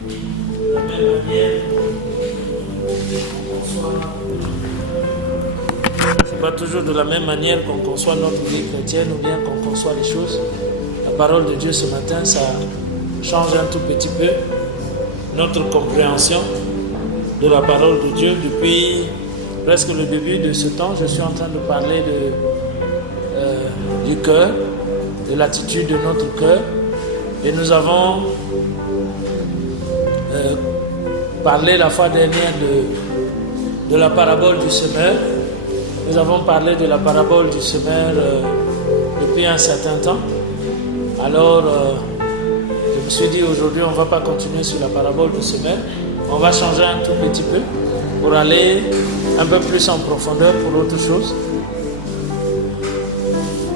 De la même manière, c'est pas toujours de la même manière qu'on conçoit notre vie chrétienne ou bien qu'on conçoit les choses. La parole de Dieu ce matin, ça change un tout petit peu notre compréhension de la parole de Dieu. Depuis presque le début de ce temps, je suis en train de parler du cœur, de l'attitude de notre cœur. Et nous avons parlé la fois dernière de la parabole du semeur. Nous avons parlé de la parabole du semeur depuis un certain temps. Alors, je me suis dit aujourd'hui, on ne va pas continuer sur la parabole du semeur. On va changer un tout petit peu pour aller un peu plus en profondeur pour autre chose.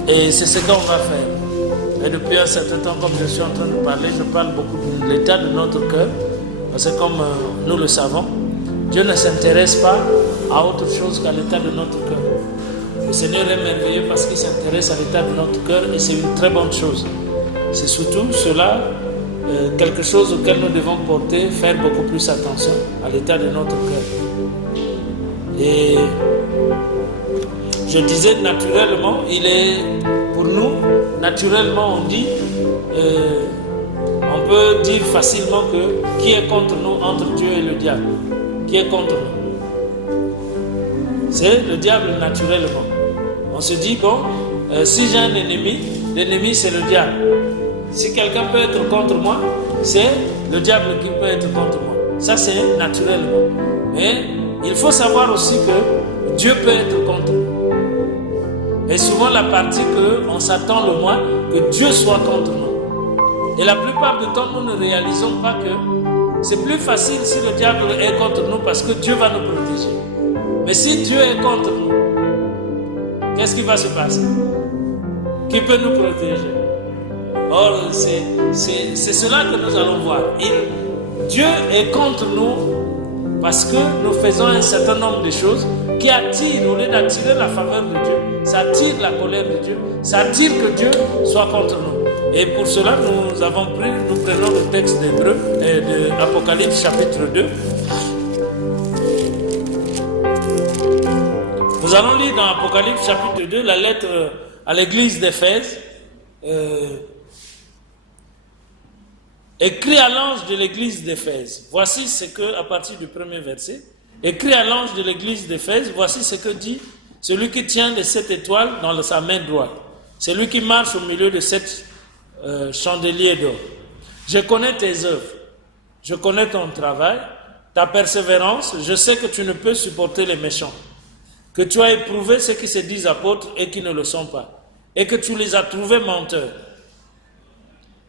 Et c'est ce qu'on va faire. Et depuis un certain temps, comme je suis en train de parler, je parle beaucoup de l'état de notre cœur. Parce que comme nous le savons, Dieu ne s'intéresse pas à autre chose qu'à l'état de notre cœur. Le Seigneur est merveilleux parce qu'il s'intéresse à l'état de notre cœur et c'est une très bonne chose. C'est surtout cela, quelque chose auquel nous devons faire beaucoup plus attention, à l'état de notre cœur. Et je disais naturellement, il est pour nous, naturellement on dit, on peut dire facilement que qui est contre nous entre Dieu et le diable? Qui est contre nous? C'est le diable naturellement. On se dit, bon, si j'ai un ennemi, l'ennemi c'est le diable. Si quelqu'un peut être contre moi, c'est le diable qui peut être contre moi. Ça c'est naturellement. Mais il faut savoir aussi que Dieu peut être contre nous. Et souvent la partie qu'on s'attend le moins, que Dieu soit contre nous. Et la plupart du temps, nous ne réalisons pas que c'est plus facile si le diable est contre nous parce que Dieu va nous protéger. Mais si Dieu est contre nous, qu'est-ce qui va se passer? Qui peut nous protéger? Or, c'est cela que nous allons voir. Dieu est contre nous parce que nous faisons un certain nombre de choses qui attirent, au lieu d'attirer la faveur de Dieu, ça attire la colère de Dieu, ça attire que Dieu soit contre nous. Et pour cela, nous prenons le texte d'Hébreux, de Apocalypse chapitre 2. Nous allons lire dans Apocalypse chapitre 2 la lettre à l'église d'Éphèse. Écrit à l'ange de l'église d'Éphèse. Voici ce que, à partir du premier verset, écrit à l'ange de l'église d'Éphèse, voici ce que dit celui qui tient les 7 étoiles dans sa main droite. Celui qui marche au milieu de 7 chandeliers d'or. Je connais tes œuvres, je connais ton travail, ta persévérance, je sais que tu ne peux supporter les méchants, que tu as éprouvé ceux qui se disent apôtres et qui ne le sont pas, et que tu les as trouvés menteurs,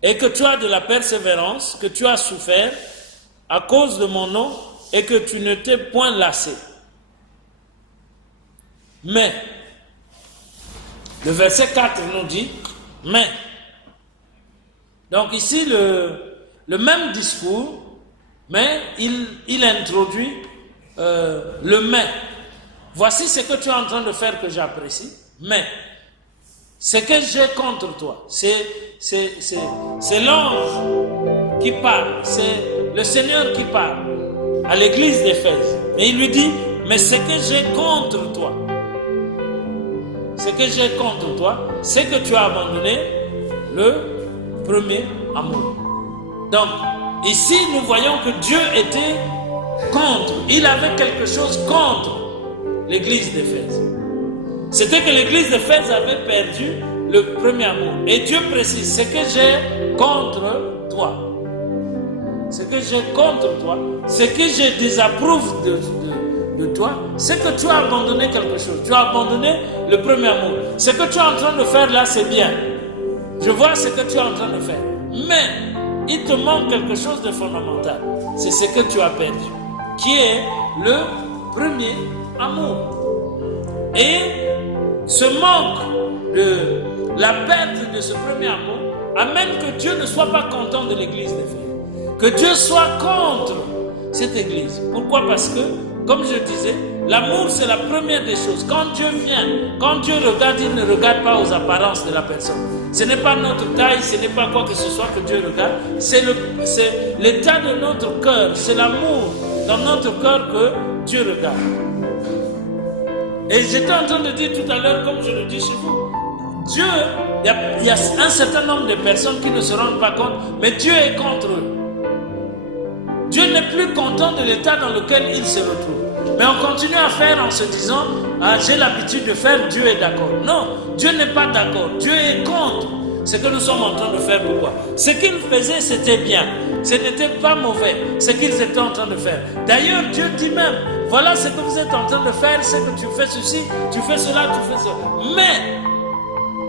et que tu as de la persévérance, que tu as souffert à cause de mon nom, et que tu ne t'es point lassé. Mais, le verset 4 nous dit, mais. Donc ici, le même discours, mais il introduit le mais. Voici ce que tu es en train de faire que j'apprécie, mais ce que j'ai contre toi, c'est l'ange qui parle, c'est le Seigneur qui parle à l'église d'Éphèse. Et il lui dit, mais ce que j'ai contre toi, c'est que tu as abandonné le premier amour. Donc, ici, nous voyons que Dieu était contre. Il avait quelque chose contre l'église d'Éphèse. C'était que l'église d'Éphèse avait perdu le premier amour. Et Dieu précise, ce que j'ai contre toi, ce que j'ai contre toi, ce que je désapprouve de toi, c'est que tu as abandonné quelque chose. Tu as abandonné le premier amour. Ce que tu es en train de faire là, c'est bien. Je vois ce que tu es en train de faire. Mais il te manque quelque chose de fondamental. C'est ce que tu as perdu, qui est le premier amour. Et ce manque de la perte de ce premier amour amène que Dieu ne soit pas content de l'église d'Éphèse. Que Dieu soit contre cette église. Pourquoi? Parce que, comme je disais, L'amour, c'est la première des choses. Quand Dieu vient, quand Dieu regarde, il ne regarde pas aux apparences de la personne. Ce n'est pas notre taille, ce n'est pas quoi que ce soit que Dieu regarde. C'est l'état de notre cœur, c'est l'amour dans notre cœur que Dieu regarde. Et j'étais en train de dire tout à l'heure, comme je le dis chez vous, Dieu, il y a un certain nombre de personnes qui ne se rendent pas compte, mais Dieu est contre eux. Dieu n'est plus content de l'état dans lequel ils se retrouvent. Mais on continue à faire en se disant, ah, j'ai l'habitude de faire, Dieu est d'accord. Non, Dieu n'est pas d'accord. Dieu est contre ce que nous sommes en train de faire. Pourquoi? Ce qu'ils faisaient, c'était bien. Ce n'était pas mauvais, ce qu'ils étaient en train de faire. D'ailleurs, Dieu dit même, voilà ce que vous êtes en train de faire, c'est que tu fais ceci, tu fais cela, tu fais cela. Mais,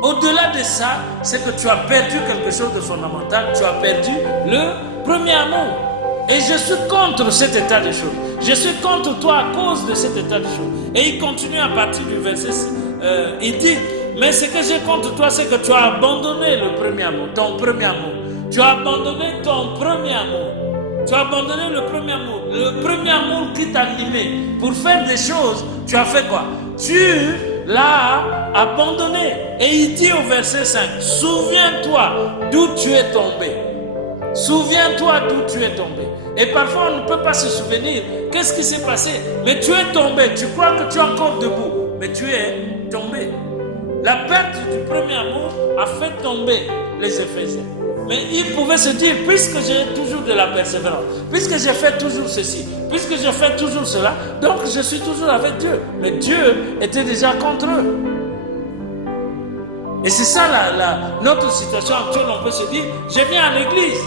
au-delà de ça, c'est que tu as perdu quelque chose de fondamental. Tu as perdu le premier amour. Et je suis contre cet état de choses. Je suis contre toi à cause de cet état de choses. Et il continue à partir du verset, il dit, mais ce que j'ai contre toi, c'est que tu as abandonné le premier amour, ton premier amour. Tu as abandonné ton premier amour. Tu as abandonné le premier amour. Le premier amour qui t'animait pour faire des choses, tu as fait quoi? Tu l'as abandonné. Et il dit au verset 5, souviens-toi d'où tu es tombé. Souviens-toi d'où tu es tombé. Et parfois, on ne peut pas se souvenir. Qu'est-ce qui s'est passé? Mais tu es tombé. Tu crois que tu es encore debout. Mais tu es tombé. La perte du premier amour a fait tomber les Éphésiens. Mais ils pouvaient se dire, puisque j'ai toujours de la persévérance, puisque j'ai fait toujours ceci, puisque je fais toujours cela, donc je suis toujours avec Dieu. Mais Dieu était déjà contre eux. Et c'est ça notre situation actuelle. On peut se dire, je viens à l'église,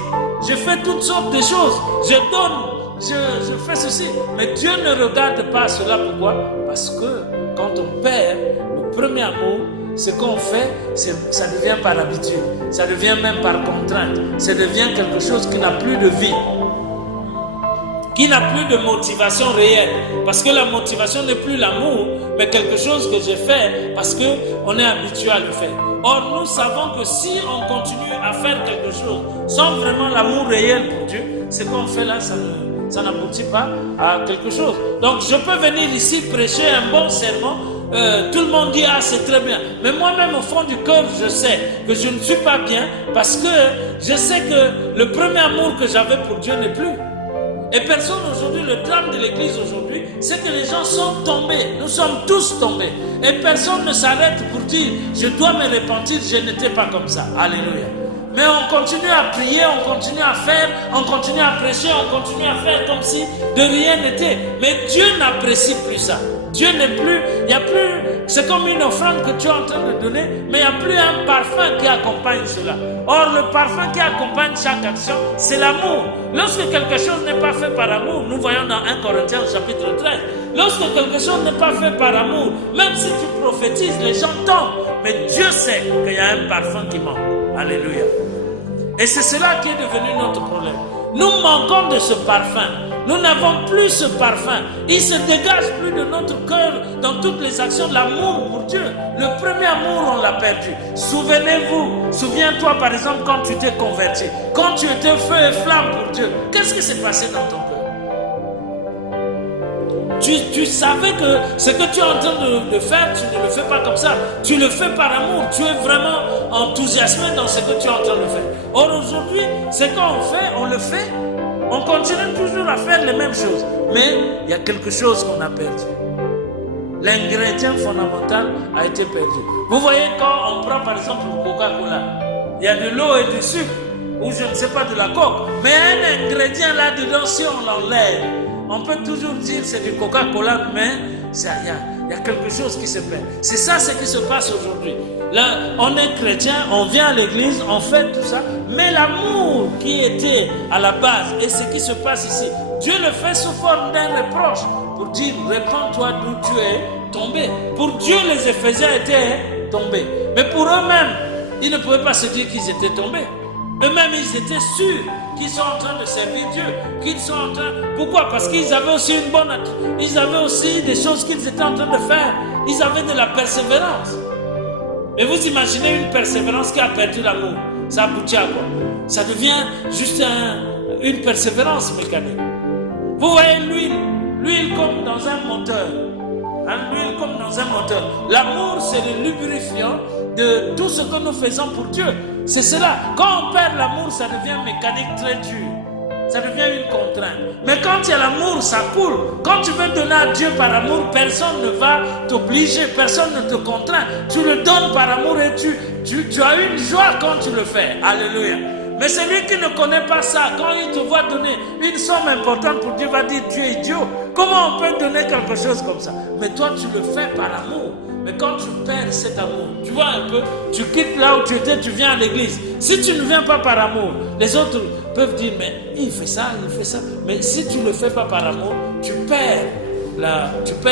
je fais toutes sortes de choses, je donne, je fais ceci. Mais Dieu ne regarde pas cela. Pourquoi? Parce que quand on perd le premier amour, ce qu'on fait, ça devient par habitude, ça devient même par contrainte, ça devient quelque chose qui n'a plus de vie, qui n'a plus de motivation réelle. Parce que la motivation n'est plus l'amour, mais quelque chose que j'ai fait parce qu'on est habitué à le faire. Or, nous savons que si on continue à faire quelque chose sans vraiment l'amour réel pour Dieu, ce qu'on fait là, ça n'aboutit pas à quelque chose. Donc, je peux venir ici prêcher un bon sermon. Tout le monde dit, ah, c'est très bien. Mais moi-même, au fond du cœur, je sais que je ne suis pas bien parce que je sais que le premier amour que j'avais pour Dieu n'est plus. Et personne aujourd'hui, le drame de l'église aujourd'hui, c'est que les gens sont tombés. Nous sommes tous tombés. Et personne ne s'arrête pour dire, je dois me repentir, je n'étais pas comme ça. Alléluia. Mais on continue à prier, on continue à faire, on continue à prêcher, on continue à faire comme si de rien n'était. Mais Dieu n'apprécie plus ça. Dieu n'est plus, il n'y a plus, c'est comme une offrande que tu es en train de donner, mais il n'y a plus un parfum qui accompagne cela. Or, le parfum qui accompagne chaque action, c'est l'amour. Lorsque quelque chose n'est pas fait par amour, nous voyons dans 1 Corinthiens chapitre 13, lorsque quelque chose n'est pas fait par amour, même si tu prophétises, les gens tombent, mais Dieu sait qu'il y a un parfum qui manque. Alléluia. Et c'est cela qui est devenu notre problème. Nous manquons de ce parfum. Nous n'avons plus ce parfum. Il se dégage plus de notre cœur dans toutes les actions de l'amour pour Dieu. Le premier amour, on l'a perdu. Souviens-toi par exemple quand tu t'es converti, quand tu étais feu et flamme pour Dieu. Qu'est-ce qui s'est passé dans ton cœur? Tu savais que ce que tu es en train de faire, tu ne le fais pas comme ça. Tu le fais par amour. Tu es vraiment enthousiasmé dans ce que tu es en train de faire. Or aujourd'hui, ce qu'on fait, on le fait. On continue toujours à faire les mêmes choses. Mais il y a quelque chose qu'on a perdu. L'ingrédient fondamental a été perdu. Vous voyez, quand on prend par exemple le Coca-Cola, il y a de l'eau et du sucre, ou je ne sais pas, de la coke. Mais un ingrédient là-dedans, si on l'enlève, on peut toujours dire c'est du Coca-Cola, mais il y a quelque chose qui se perd. C'est ça ce qui se passe aujourd'hui. Là, on est chrétien, on vient à l'église, on fait tout ça, mais l'amour qui était à la base et ce qui se passe ici, Dieu le fait sous forme d'un reproche pour dire, répands-toi d'où tu es tombé. Pour Dieu, les Éphésiens étaient tombés. Mais pour eux-mêmes, ils ne pouvaient pas se dire qu'ils étaient tombés. Eux-mêmes, ils étaient sûrs qu'ils sont en train de servir Dieu, qu'ils sont en train... Pourquoi? Parce qu'ils avaient aussi une bonne attitude. Ils avaient aussi des choses qu'ils étaient en train de faire. Ils avaient de la persévérance. Mais vous imaginez une persévérance qui a perdu l'amour. Ça aboutit à quoi? Ça devient juste une persévérance mécanique. Vous voyez l'huile comme dans un moteur. en l'huile comme dans un moteur. L'amour, c'est le lubrifiant de tout ce que nous faisons pour Dieu. C'est cela. Quand on perd l'amour, ça devient mécanique très dur. Ça devient une contrainte. Mais quand il y a l'amour, ça coule. Quand tu veux donner à Dieu par amour, personne ne va t'obliger, personne ne te contraint. Tu le donnes par amour et tu as une joie quand tu le fais. Alléluia. Mais celui qui ne connaît pas ça, quand il te voit donner une somme importante pour Dieu, va dire Dieu est idiot. Comment on peut donner quelque chose comme ça? Mais toi, tu le fais par amour. Mais quand tu perds cet amour, tu vois un peu, tu quittes là où tu étais, tu viens à l'église. Si tu ne viens pas par amour, les autres peuvent dire, mais il fait ça, il fait ça. Mais si tu ne le fais pas par amour, tu perds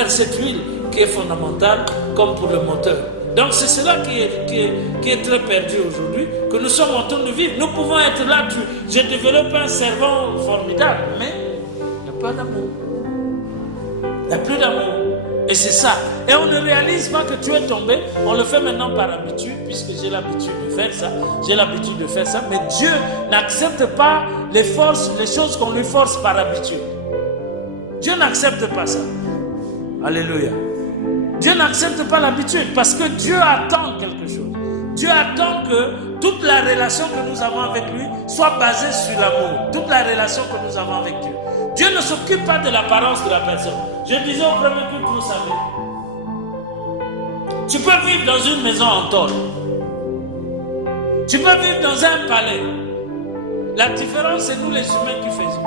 cette huile qui est fondamentale comme pour le moteur. Donc c'est cela qui est très perdu aujourd'hui, que nous sommes en train de vivre. Nous pouvons être là, j'ai développé un servant formidable, mais il n'y a pas d'amour. Il n'y a plus d'amour. Et c'est ça. Et on ne réalise pas que tu es tombé. On le fait maintenant par habitude, puisque j'ai l'habitude de faire ça. J'ai l'habitude de faire ça. Mais Dieu n'accepte pas les choses qu'on lui force par habitude. Dieu n'accepte pas ça. Alléluia. Dieu n'accepte pas l'habitude parce que Dieu attend quelque chose. Dieu attend que toute la relation que nous avons avec lui soit basée sur l'amour. Toute la relation que nous avons avec Dieu. Dieu ne s'occupe pas de l'apparence de la personne. Je disais au premier culte, vous savez, tu peux vivre dans une maison en tôle. Tu peux vivre dans un palais. La différence, c'est nous les humains qui faisons.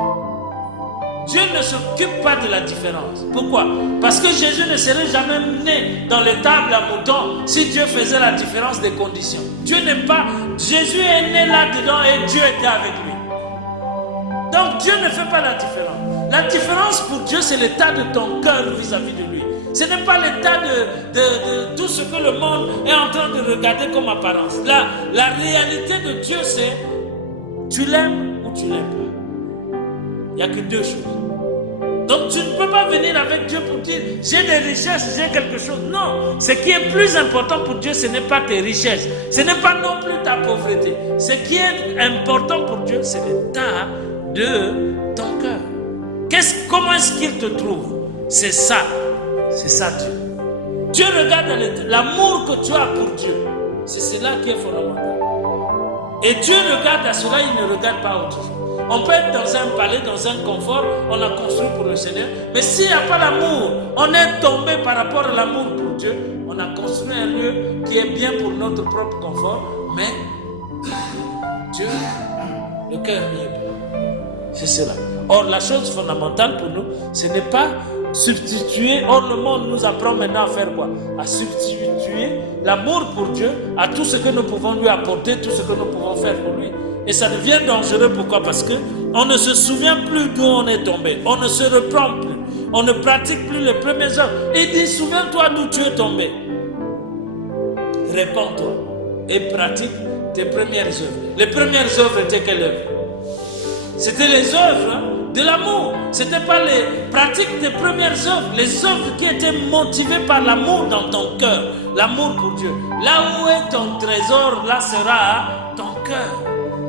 Dieu ne s'occupe pas de la différence. Pourquoi? Parce que Jésus ne serait jamais né dans l'étable à moutons si Dieu faisait la différence des conditions. Jésus est né là-dedans et Dieu était avec lui. Donc Dieu ne fait pas la différence. La différence pour Dieu, c'est l'état de ton cœur vis-à-vis de lui. Ce n'est pas l'état de tout ce que le monde est en train de regarder comme apparence. La réalité de Dieu, c'est tu l'aimes ou tu l'aimes pas. Il n'y a que deux choses. Donc tu ne peux pas venir avec Dieu pour dire j'ai des richesses, j'ai quelque chose. Non, ce qui est plus important pour Dieu, ce n'est pas tes richesses. Ce n'est pas non plus ta pauvreté. Ce qui est important pour Dieu, c'est l'état de ton cœur. Comment est-ce qu'il te trouve? C'est ça Dieu. Dieu regarde l'amour que tu as pour Dieu. C'est cela qui est fondamental. Et Dieu regarde à cela, il ne regarde pas autre chose. On peut être dans un palais, dans un confort, on a construit pour le Seigneur, mais s'il n'y a pas l'amour, on est tombé par rapport à l'amour pour Dieu, on a construit un lieu qui est bien pour notre propre confort, mais Dieu, le cœur n'y est pas. C'est cela. Or, la chose fondamentale pour nous, ce n'est pas substituer. Or, le monde nous apprend maintenant à faire quoi? À substituer l'amour pour Dieu à tout ce que nous pouvons lui apporter, tout ce que nous pouvons faire pour lui. Et ça devient dangereux. Pourquoi? Parce qu'on ne se souvient plus d'où on est tombé. On ne se reprend plus. On ne pratique plus les premières œuvres. Il dit, souviens-toi d'où tu es tombé. Répands-toi et pratique tes premières œuvres. Les premières œuvres étaient quelles œuvres? C'était les œuvres de l'amour. Ce n'était pas les pratiques des premières œuvres. Les œuvres qui étaient motivées par l'amour dans ton cœur. L'amour pour Dieu. Là où est ton trésor, là sera ton cœur.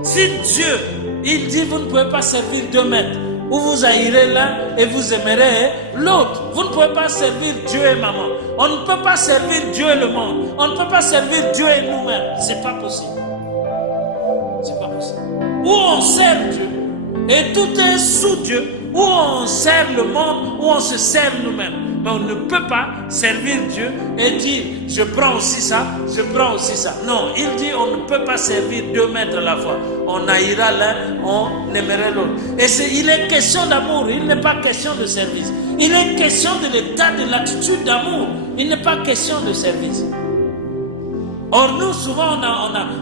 Si Dieu, il dit, vous ne pouvez pas servir 2 maîtres, où vous haïrez l'un et vous aimerez l'autre. Vous ne pouvez pas servir Dieu et maman. On ne peut pas servir Dieu et le monde. On ne peut pas servir Dieu et nous-mêmes. C'est pas possible. C'est pas possible. Où on sert Dieu, et tout est sous Dieu, où on sert le monde, où on se sert nous-mêmes. Mais on ne peut pas servir Dieu et dire je prends aussi ça, je prends aussi ça. Non, il dit on ne peut pas servir 2 maîtres à la fois. On haïra l'un, on aimerait l'autre. Et il est question d'amour, il n'est pas question de service. Il est question de l'état de l'attitude d'amour. Il n'est pas question de service. Or nous souvent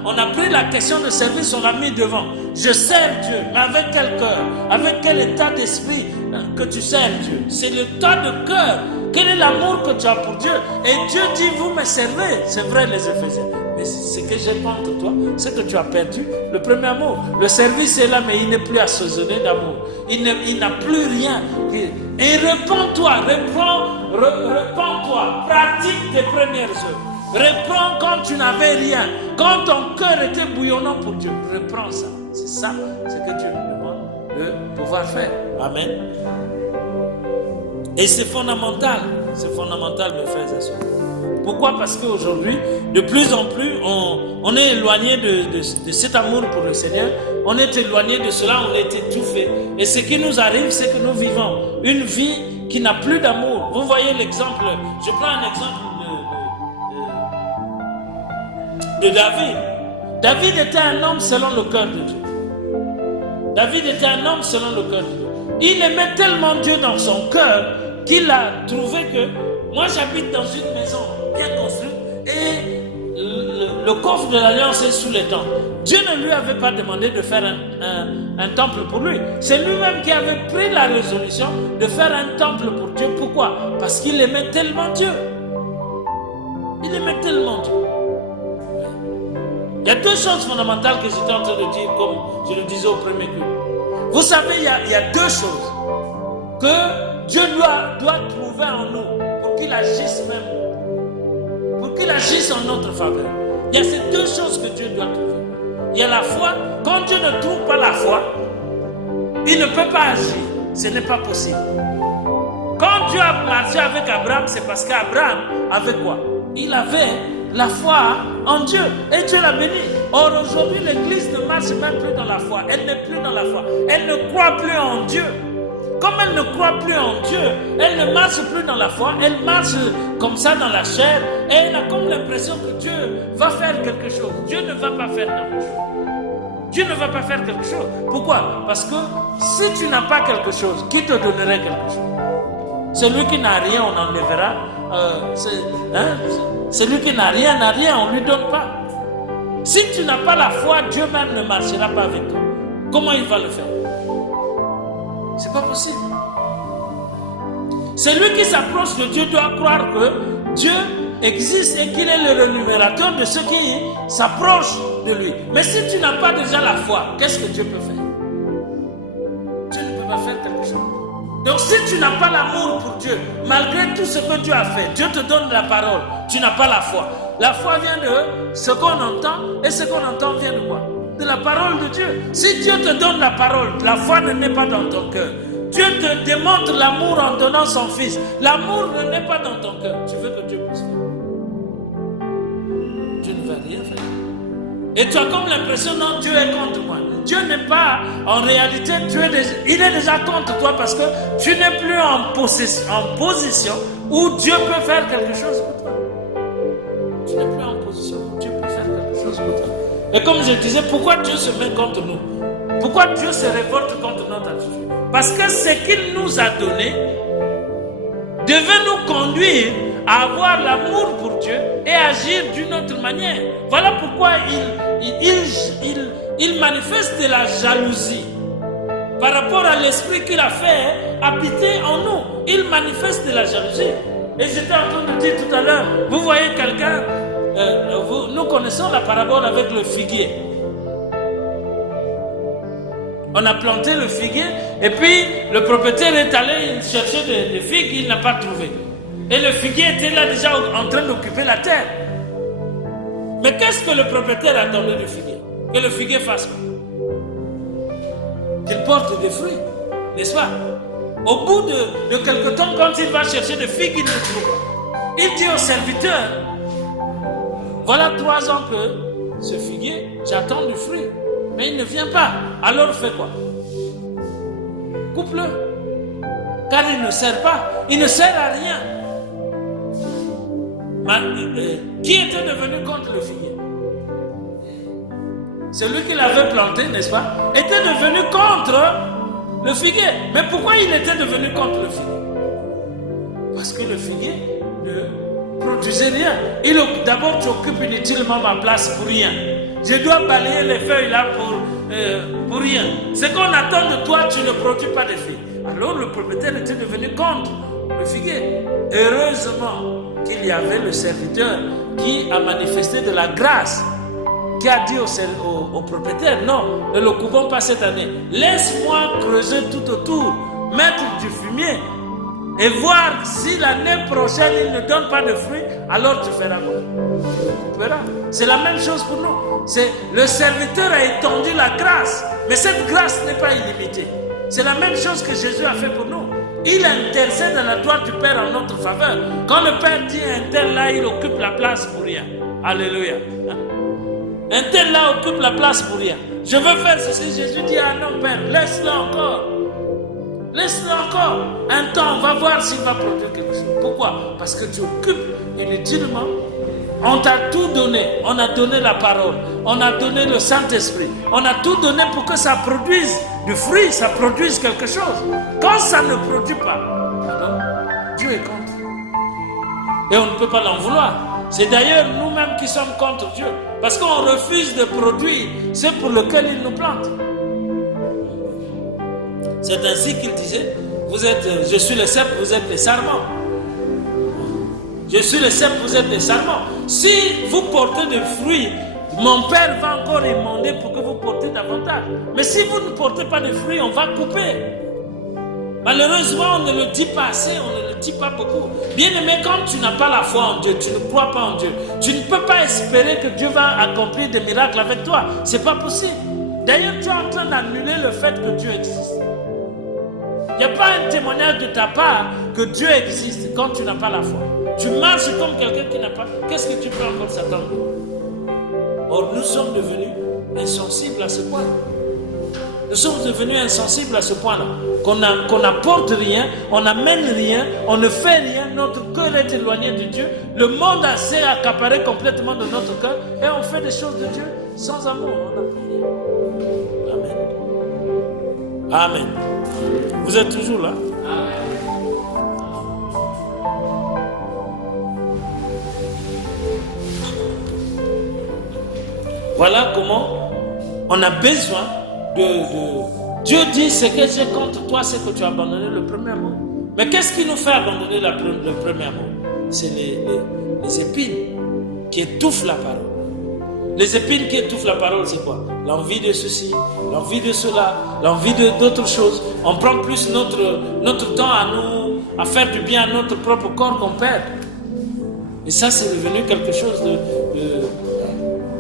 on a pris la question de service, on l'a mis devant. Je sers Dieu, mais avec quel cœur? Avec quel état d'esprit que tu sers Dieu? C'est l'état de cœur. Quel est l'amour que tu as pour Dieu? Et Dieu dit, vous me servez. C'est vrai les Éphésiens. Mais ce que j'ai contre toi, c'est que tu as perdu le premier amour. Le service est là, mais il n'est plus assaisonné d'amour. Il n'a plus rien. Et répands-toi, répands-toi. Pratique tes premières œuvres. Reprends quand tu n'avais rien, quand ton cœur était bouillonnant pour Dieu. Reprends ça. C'est ça ce que Dieu nous demande de pouvoir faire. Amen. Et c'est fondamental. C'est fondamental, mes frères et sœurs. Pourquoi? Parce qu'aujourd'hui, de plus en plus, on est éloigné de cet amour pour le Seigneur. On est éloigné de cela, on est étouffé. Et ce qui nous arrive, c'est que nous vivons une vie qui n'a plus d'amour. Vous voyez l'exemple, je prends un exemple de David. David était un homme selon le cœur de Dieu. David était un homme selon le cœur de Dieu. Il aimait tellement Dieu dans son cœur qu'il a trouvé que moi j'habite dans une maison bien construite et le coffre de l'alliance est sous les tentes. Dieu ne lui avait pas demandé de faire un temple pour lui. C'est lui-même qui avait pris la résolution de faire un temple pour Dieu. Pourquoi? Parce qu'il aimait tellement Dieu. Il aimait tellement Dieu. Il y a deux choses fondamentales que j'étais en train de dire, comme je le disais au premier culte. Vous savez, il y a deux choses que Dieu doit trouver en nous pour qu'il agisse même, pour qu'il agisse en notre faveur. Il y a ces deux choses que Dieu doit trouver. Il y a la foi. Quand Dieu ne trouve pas la foi, il ne peut pas agir. Ce n'est pas possible. Quand Dieu a marché avec Abraham, c'est parce qu'Abraham avait quoi? Il avait la foi en Dieu. Et Dieu l'a béni. Or, aujourd'hui, l'Église ne marche même plus dans la foi. Elle n'est plus dans la foi. Elle ne croit plus en Dieu. Comme elle ne croit plus en Dieu, elle ne marche plus dans la foi, elle marche comme ça dans la chair, et elle a comme l'impression que Dieu va faire quelque chose. Dieu ne va pas faire quelque chose. Dieu ne va pas faire quelque chose. Pourquoi? Parce que si tu n'as pas quelque chose, qui te donnerait quelque chose? Celui qui n'a rien, on enlèvera. Celui qui n'a rien, on ne lui donne pas. Si tu n'as pas la foi, Dieu même ne marchera pas avec toi. Comment il va le faire? C'est pas possible. Celui qui s'approche de Dieu doit croire que Dieu existe et qu'il est le rémunérateur de ceux qui s'approchent de lui. Mais si tu n'as pas déjà la foi, qu'est-ce que Dieu peut faire? Dieu ne peut pas faire quelque chose. Donc si tu n'as pas l'amour pour Dieu, malgré tout ce que Dieu a fait, Dieu te donne la parole, tu n'as pas la foi. La foi vient de ce qu'on entend, et ce qu'on entend vient de quoi? De la parole de Dieu. Si Dieu te donne la parole, la foi ne naît pas dans ton cœur. Dieu te démontre l'amour en donnant son Fils. L'amour ne naît pas dans ton cœur. Tu veux que Dieu puisse faire. Dieu ne va rien faire. Et tu as comme l'impression, non, Dieu est contre moi. Dieu n'est pas, en réalité, il est déjà contre toi parce que tu n'es plus en position où Dieu peut faire quelque chose pour toi. Tu n'es plus en position où Dieu peut faire quelque chose pour toi. Et comme je disais, pourquoi Dieu se met contre nous? Pourquoi Dieu se révolte contre notre attitude? Parce que ce qu'il nous a donné devait nous conduire à avoir l'amour pour Dieu et agir d'une autre manière. Voilà pourquoi il manifeste de la jalousie par rapport à l'esprit qu'il a fait habiter en nous. Il manifeste de la jalousie. Et j'étais en train de dire tout à l'heure, vous voyez quelqu'un, nous connaissons la parabole avec le figuier. On a planté le figuier et puis le propriétaire est allé chercher des figues, il n'a pas trouvé. Et le figuier était là déjà en train d'occuper la terre. Mais qu'est-ce que le propriétaire attendait du figuier? Que le figuier fasse quoi? Qu'il porte des fruits, n'est-ce pas? Au bout de quelque temps, quand il va chercher des figues, il ne trouve pas. Il dit au serviteur, voilà 3 ans que ce figuier, j'attends du fruit, mais il ne vient pas. Alors fais quoi? Coupe-le. Car il ne sert pas. Il ne sert à rien. Qui était devenu contre le figuier? Celui qui l'avait planté, n'est-ce pas, était devenu contre le figuier. Mais pourquoi il était devenu contre le figuier? Parce que le figuier ne produisait rien. D'abord, tu occupes inutilement ma place pour rien. Je dois balayer les feuilles là pour rien. Ce qu'on attend de toi, tu ne produis pas de feuilles. Alors le propriétaire était devenu contre le figuier. Heureusement qu'il y avait le serviteur qui a manifesté de la grâce, qui a dit au propriétaire, non, ne le coupons pas cette année. Laisse-moi creuser tout autour, mettre du fumier et voir si l'année prochaine il ne donne pas de fruits, alors tu feras quoi? Tu verras. C'est la même chose pour nous. Le serviteur a étendu la grâce, mais cette grâce n'est pas illimitée. C'est la même chose que Jésus a fait pour nous. Il intercède à la droite du Père en notre faveur. Quand le Père dit un tel là, il occupe la place pour rien. Alléluia. Un tel là occupe la place pour rien. Je veux faire ceci. Jésus dit, ah non Père, laisse-le encore. Laisse-le encore. Un temps, on va voir s'il va produire quelque chose. Pourquoi? Parce que tu occupes inutilement. On t'a tout donné. On a donné la parole. On a donné le Saint-Esprit. On a tout donné pour que ça produise du fruit, ça produise quelque chose. Quand ça ne produit pas, alors Dieu est contre. Et on ne peut pas l'en vouloir. C'est d'ailleurs nous-mêmes qui sommes contre Dieu. Parce qu'on refuse de produire ce pour lequel il nous plante. C'est ainsi qu'il disait, je suis le cep, vous êtes les sarments. Je suis le cep, vous êtes les sarments. Si vous portez des fruits, mon Père va encore demander pour que vous portez davantage. Mais si vous ne portez pas de fruits, on va couper. Malheureusement, on ne le dit pas assez, on ne le dit pas beaucoup. Bien-aimé, quand tu n'as pas la foi en Dieu, tu ne crois pas en Dieu, tu ne peux pas espérer que Dieu va accomplir des miracles avec toi. Ce n'est pas possible. D'ailleurs, tu es en train d'annuler le fait que Dieu existe. Il n'y a pas un témoignage de ta part que Dieu existe quand tu n'as pas la foi. Tu marches comme quelqu'un qui n'a pas. Qu'est-ce que tu peux encore s'attendre? Or, nous sommes devenus insensibles à ce point. Nous sommes devenus insensibles à ce point-là. Qu'on n'apporte rien, on n'amène rien, on ne fait rien, notre cœur est éloigné de Dieu, le monde a s'est accaparé complètement de notre cœur et on fait des choses de Dieu sans amour. On n'a plus rien. Amen. Amen. Vous êtes toujours là? Voilà comment on a besoin de... Dieu dit, ce que j'ai contre toi, c'est que tu as abandonné le premier mot. Mais qu'est-ce qui nous fait abandonner le premier mot? C'est les épines qui étouffent la parole. Les épines qui étouffent la parole, c'est quoi? L'envie de ceci, l'envie de cela, l'envie d'autres choses. On prend plus notre temps à faire du bien à notre propre corps qu'on perd. Et ça, c'est devenu quelque chose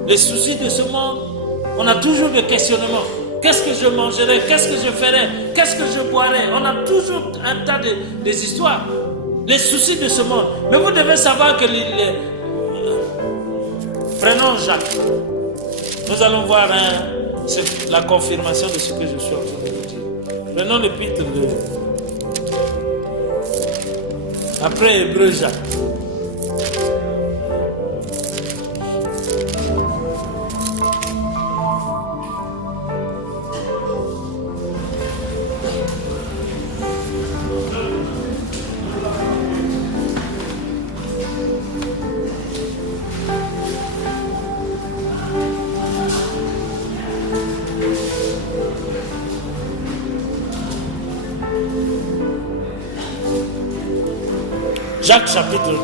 les soucis de ce monde. On a toujours des questionnements. Qu'est-ce que je mangerai? Qu'est-ce que je ferai? Qu'est-ce que je boirai? On a toujours un tas des histoires. Les soucis de ce monde. Mais vous devez savoir que prenons Jacques. Nous allons voir la confirmation de ce que je suis en train de vous dire. Prenons l'épître après Hébreu Jacques. Jacques chapitre 2.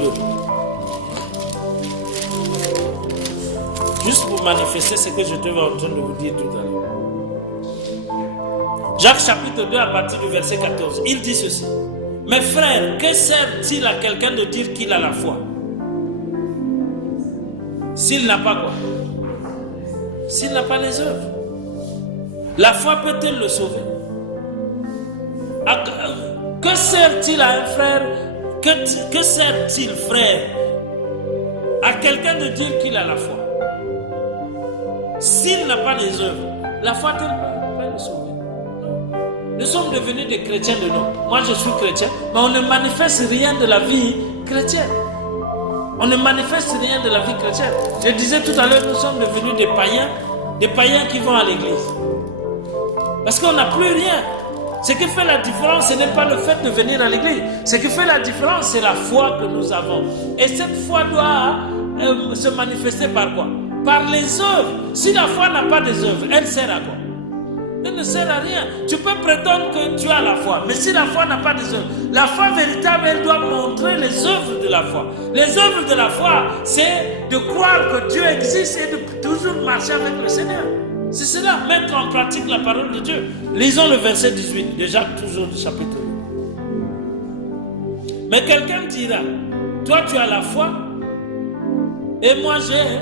Juste pour manifester ce que je te en train de vous dire tout à l'heure. Jacques chapitre 2 à partir du verset 14. Il dit ceci. Mes frères, que sert-il à quelqu'un de dire qu'il a la foi? S'il n'a pas quoi? S'il n'a pas les œuvres. La foi peut-elle le sauver? Que sert-il à un frère? Que sert-il, frère, à quelqu'un de dire qu'il a la foi? S'il n'a pas les œuvres, la foi peut le sauver? Non. Nous sommes devenus des chrétiens de nom. Moi, je suis chrétien, mais on ne manifeste rien de la vie chrétienne. On ne manifeste rien de la vie chrétienne. Je disais tout à l'heure, nous sommes devenus des païens qui vont à l'église. Parce qu'on n'a plus rien. Ce qui fait la différence, ce n'est pas le fait de venir à l'église. Ce qui fait la différence, c'est la foi que nous avons. Et cette foi doit se manifester par quoi? Par les œuvres. Si la foi n'a pas des œuvres, elle sert à quoi? Elle ne sert à rien. Tu peux prétendre que tu as la foi, mais si la foi n'a pas des œuvres, la foi véritable, elle doit montrer les œuvres de la foi. Les œuvres de la foi, c'est de croire que Dieu existe et de toujours marcher avec le Seigneur. C'est cela, mettre en pratique la parole de Dieu. Lisons le verset 18, de Jacques, toujours du chapitre 2. Mais quelqu'un dira, toi tu as la foi et moi j'ai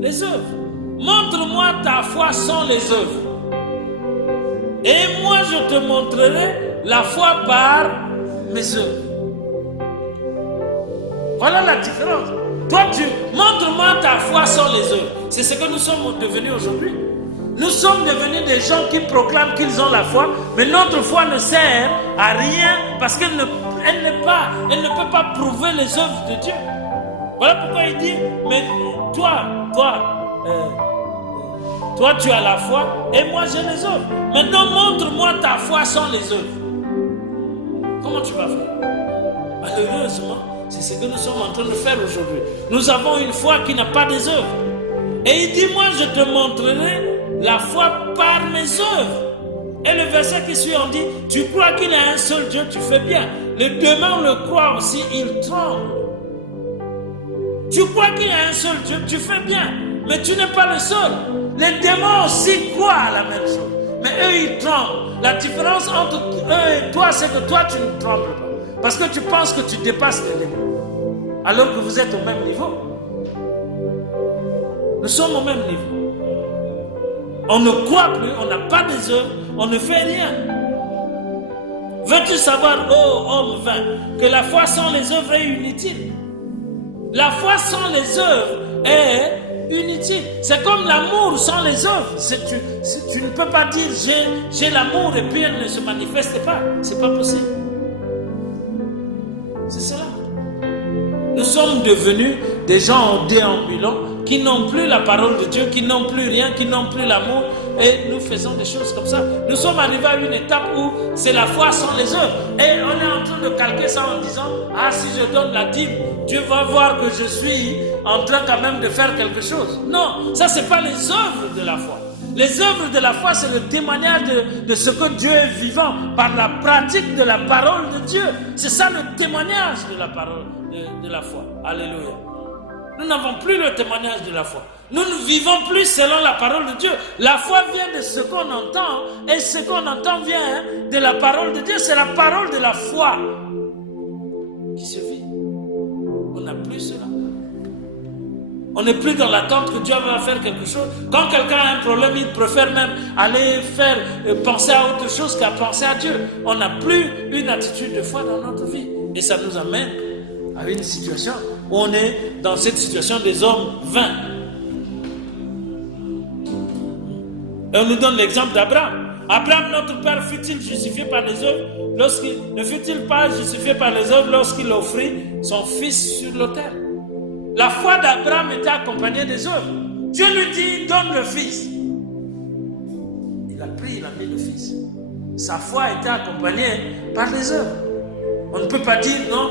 les œuvres. Montre-moi ta foi sans les œuvres. Et moi je te montrerai la foi par mes œuvres. Voilà la différence. Toi, montre-moi ta foi sans les œuvres. C'est ce que nous sommes devenus aujourd'hui. Nous sommes devenus des gens qui proclament qu'ils ont la foi, mais notre foi ne sert à rien parce qu'elle ne peut pas prouver les œuvres de Dieu. Voilà pourquoi il dit, mais toi, tu as la foi et moi j'ai les œuvres. Maintenant, montre-moi ta foi sans les œuvres. Comment tu vas faire? Malheureusement, c'est ce que nous sommes en train de faire aujourd'hui. Nous avons une foi qui n'a pas des œuvres. Et il dit, moi je te montrerai la foi par mes œuvres. Et le verset qui suit, on dit, tu crois qu'il y a un seul Dieu, tu fais bien. Les démons le croient aussi, ils tremblent. Tu crois qu'il y a un seul Dieu, tu fais bien. Mais tu n'es pas le seul. Les démons aussi croient à la même chose. Mais eux, ils tremblent. La différence entre eux et toi, c'est que toi, tu ne trembles pas. Parce que tu penses que tu dépasses les démons. Alors que vous êtes au même niveau. Nous sommes au même niveau. On ne croit plus, on n'a pas des œuvres, on ne fait rien. Veux-tu savoir, ô homme vain, que la foi sans les œuvres est inutile? La foi sans les œuvres est inutile. C'est comme l'amour sans les œuvres. Tu ne peux pas dire j'ai l'amour et puis elle ne se manifeste pas. C'est pas possible. C'est cela. Nous sommes devenus des gens en déambulant qui n'ont plus la parole de Dieu, qui n'ont plus rien, qui n'ont plus l'amour, et nous faisons des choses comme ça. Nous sommes arrivés à une étape où c'est la foi sans les œuvres. Et on est en train de calquer ça en disant, ah, si je donne la dîme, Dieu va voir que je suis en train quand même de faire quelque chose. Non, ça c'est pas les œuvres de la foi. Les œuvres de la foi, c'est le témoignage de ce que Dieu est vivant par la pratique de la parole de Dieu. C'est ça le témoignage de la parole de la foi. Alléluia. Nous n'avons plus le témoignage de la foi. Nous ne vivons plus selon la parole de Dieu. La foi vient de ce qu'on entend, et ce qu'on entend vient de la parole de Dieu. C'est la parole de la foi qui se vit. On n'a plus cela. On n'est plus dans l'attente que Dieu va faire quelque chose. Quand quelqu'un a un problème, il préfère même aller penser à autre chose qu'à penser à Dieu. On n'a plus une attitude de foi dans notre vie. Et ça nous amène à une situation où on est dans cette situation des hommes vains. Et on nous donne l'exemple d'Abraham. Abraham, notre père, fut-il justifié par les œuvres ne fut-il pas justifié par les œuvres lorsqu'il offrit son fils sur l'autel? La foi d'Abraham était accompagnée des œuvres. Dieu lui dit, donne le fils. Il a pris, il a mis le fils. Sa foi était accompagnée par les œuvres. On ne peut pas dire, non,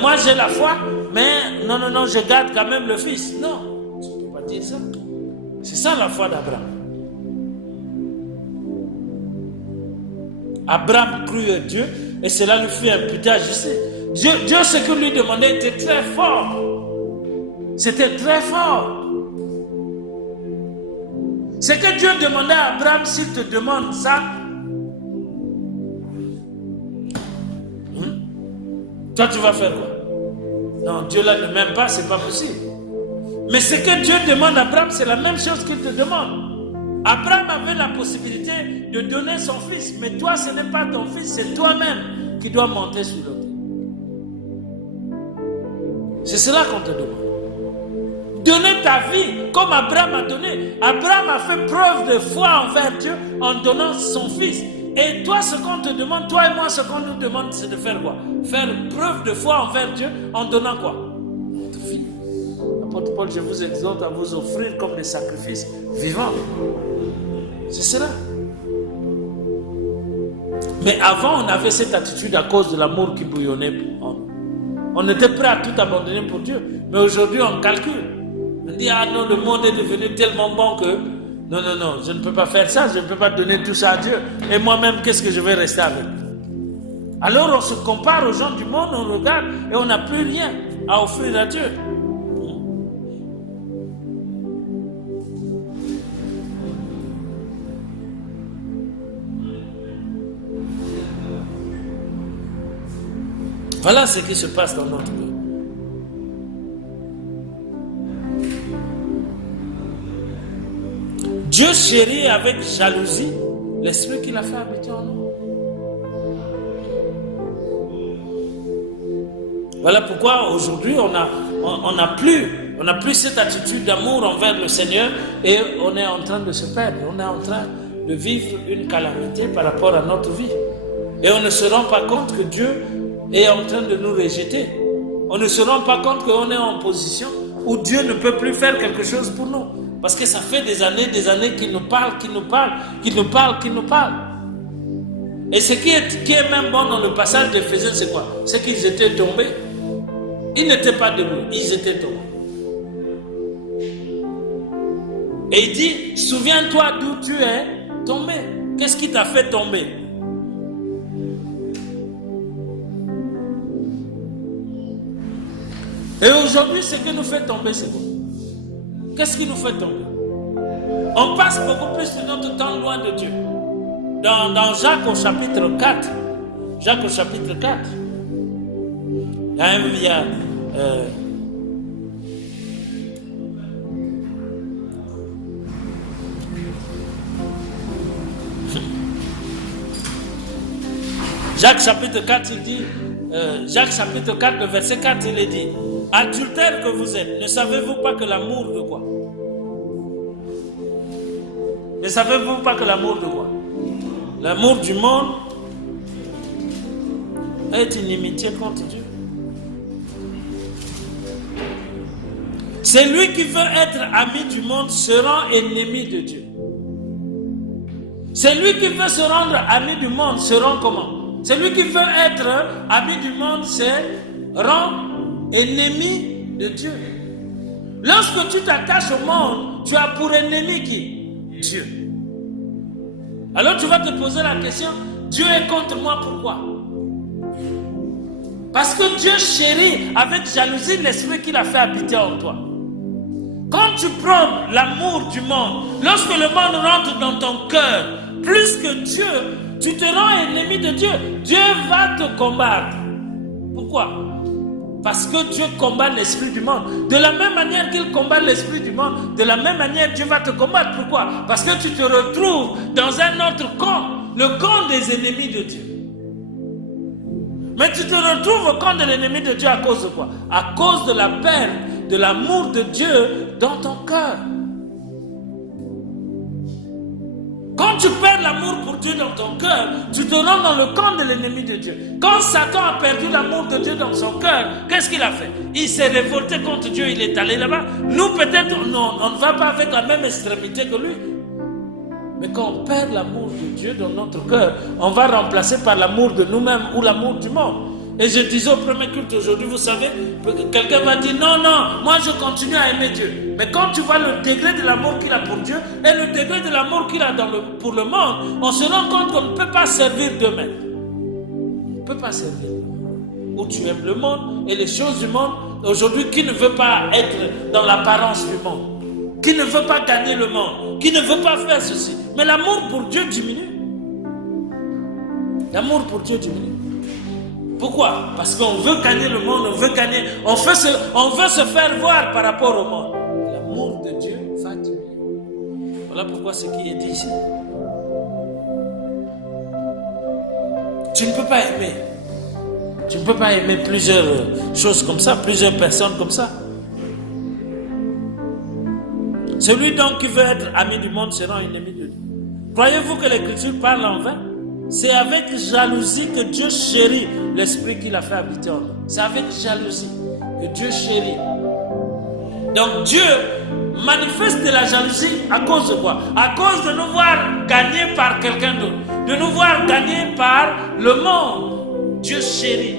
moi j'ai la foi, mais non, je garde quand même le fils. Non, tu ne peux pas dire ça. C'est ça la foi d'Abraham. Abraham crut à Dieu et cela lui fut imputé à justice. Dieu, ce que lui demandait était très fort. C'était très fort. Ce que Dieu demandait à Abraham, s'il te demande ça, toi tu vas faire quoi? Non, Dieu là ne m'aime pas, c'est pas possible. Mais ce que Dieu demande à Abraham, c'est la même chose qu'il te demande. Abraham avait la possibilité de donner son fils, mais toi ce n'est pas ton fils, c'est toi-même qui dois monter sur l'autel. C'est cela qu'on te demande. Donner ta vie comme Abraham a donné. Abraham a fait preuve de foi envers Dieu en donnant son fils. Et toi, ce qu'on te demande, toi et moi, ce qu'on nous demande, c'est de faire quoi? Faire preuve de foi envers Dieu en donnant quoi? Notre vie. L'apôtre Paul, je vous exhorte à vous offrir comme des sacrifices vivants. C'est cela. Mais avant, on avait cette attitude à cause de l'amour qui bouillonnait en nous. On était prêt à tout abandonner pour Dieu. Mais aujourd'hui, on calcule. On dit, ah non, le monde est devenu tellement bon que non, je ne peux pas faire ça, je ne peux pas donner tout ça à Dieu. Et moi-même, qu'est-ce que je vais rester avec? Alors on se compare aux gens du monde, on regarde et on n'a plus rien à offrir à Dieu. Voilà ce qui se passe dans notre vie. Dieu chérit avec jalousie l'esprit qu'il a fait habiter en nous. Voilà pourquoi aujourd'hui on n'a plus cette attitude d'amour envers le Seigneur et on est en train de se perdre. On est en train de vivre une calamité par rapport à notre vie. Et on ne se rend pas compte que Dieu est en train de nous rejeter. On ne se rend pas compte qu'on est en position où Dieu ne peut plus faire quelque chose pour nous. Parce que ça fait des années qu'il nous parle. Et ce qui est même bon dans le passage d'Éphésiens, c'est quoi? C'est qu'ils étaient tombés. Ils n'étaient pas debout, ils étaient tombés. Et il dit, souviens-toi d'où tu es tombé. Qu'est-ce qui t'a fait tomber? Et aujourd'hui, ce qui nous fait tomber, c'est quoi? Qu'est-ce qui nous fait tomber? On passe beaucoup plus de notre temps loin de Dieu. Dans Jacques au chapitre 4, il y a Jacques chapitre 4, il dit, Jacques chapitre 4, le verset 4, il est dit, adultères que vous êtes, ne savez-vous pas que l'amour de quoi? Ne savez-vous pas que l'amour de quoi? L'amour du monde est inimitié contre Dieu. Celui qui veut être ami du monde se rend ennemi de Dieu. Celui qui veut se rendre ami du monde se rend comment? Celui qui veut être ami du monde se rend ennemi de Dieu. Lorsque tu t'attaches au monde, tu as pour ennemi qui? Dieu. Alors tu vas te poser la question, Dieu est contre moi, pourquoi? Parce que Dieu chérit avec jalousie l'esprit qu'il a fait habiter en toi. Quand tu prends l'amour du monde, lorsque le monde rentre dans ton cœur, plus que Dieu, tu te rends ennemi de Dieu. Dieu va te combattre. Pourquoi? Parce que Dieu combat l'esprit du monde. De la même manière qu'il combat l'esprit du monde, de la même manière Dieu va te combattre. Pourquoi? Parce que tu te retrouves dans un autre camp, le camp des ennemis de Dieu. Mais tu te retrouves au camp de l'ennemi de Dieu à cause de quoi? À cause de la perte de l'amour de Dieu dans ton cœur. Quand tu perds l'amour pour Dieu dans ton cœur, tu te rends dans le camp de l'ennemi de Dieu. Quand Satan a perdu l'amour de Dieu dans son cœur, qu'est-ce qu'il a fait? Il s'est révolté contre Dieu, il est allé là-bas. Nous, peut-être, on ne va pas avec la même extrémité que lui. Mais quand on perd l'amour de Dieu dans notre cœur, on va remplacer par l'amour de nous-mêmes ou l'amour du monde. Et je disais au premier culte aujourd'hui, vous savez, quelqu'un va dire non, moi je continue à aimer Dieu. Mais quand tu vois le degré de l'amour qu'il a pour Dieu et le degré de l'amour qu'il a pour le monde, on se rend compte qu'on ne peut pas servir deux mains. On ne peut pas servir. Où tu aimes le monde et les choses du monde. Aujourd'hui, qui ne veut pas être dans l'apparence du monde? Qui ne veut pas gagner le monde? Qui ne veut pas faire ceci? Mais l'amour pour Dieu diminue. L'amour pour Dieu diminue. Pourquoi? Parce qu'on veut gagner le monde, on veut se faire voir par rapport au monde. L'amour de Dieu va diminuer. Voilà pourquoi ce qui est dit ici. Tu ne peux pas aimer. Tu ne peux pas aimer plusieurs choses comme ça, plusieurs personnes comme ça. Celui donc qui veut être ami du monde sera ennemi de Dieu. Croyez-vous que l'Écriture parle en vain? C'est avec jalousie que Dieu chérit l'esprit qu'il a fait habiter en nous. C'est avec jalousie que Dieu chérit. Donc Dieu manifeste de la jalousie à cause de quoi? À cause de nous voir gagner par quelqu'un d'autre. De nous voir gagner par le monde. Dieu chérit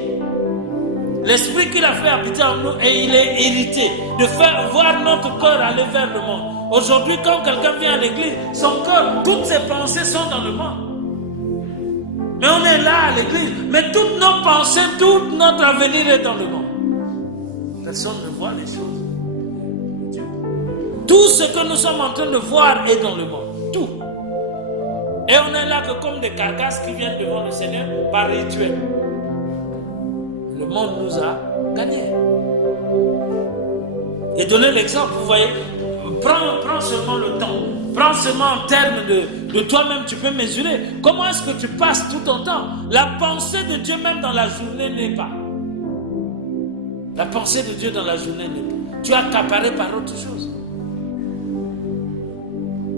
l'esprit qu'il a fait habiter en nous et il est irrité de faire voir notre cœur aller vers le monde. Aujourd'hui, quand quelqu'un vient à l'église, son cœur, toutes ses pensées sont dans le monde. Mais on est là à l'église, mais toutes nos pensées, tout notre avenir est dans le monde. Personne ne voit les choses de Dieu. Tout ce que nous sommes en train de voir est dans le monde. Tout. Et on est là que comme des carcasses qui viennent devant le Seigneur par rituel. Le monde nous a gagnés. Et donner l'exemple, vous voyez, prends seulement le temps. Prends seulement en termes de toi-même, tu peux mesurer. Comment est-ce que tu passes tout ton temps? La pensée de Dieu même dans la journée n'est pas. La pensée de Dieu dans la journée n'est pas. Tu es accaparé par autre chose.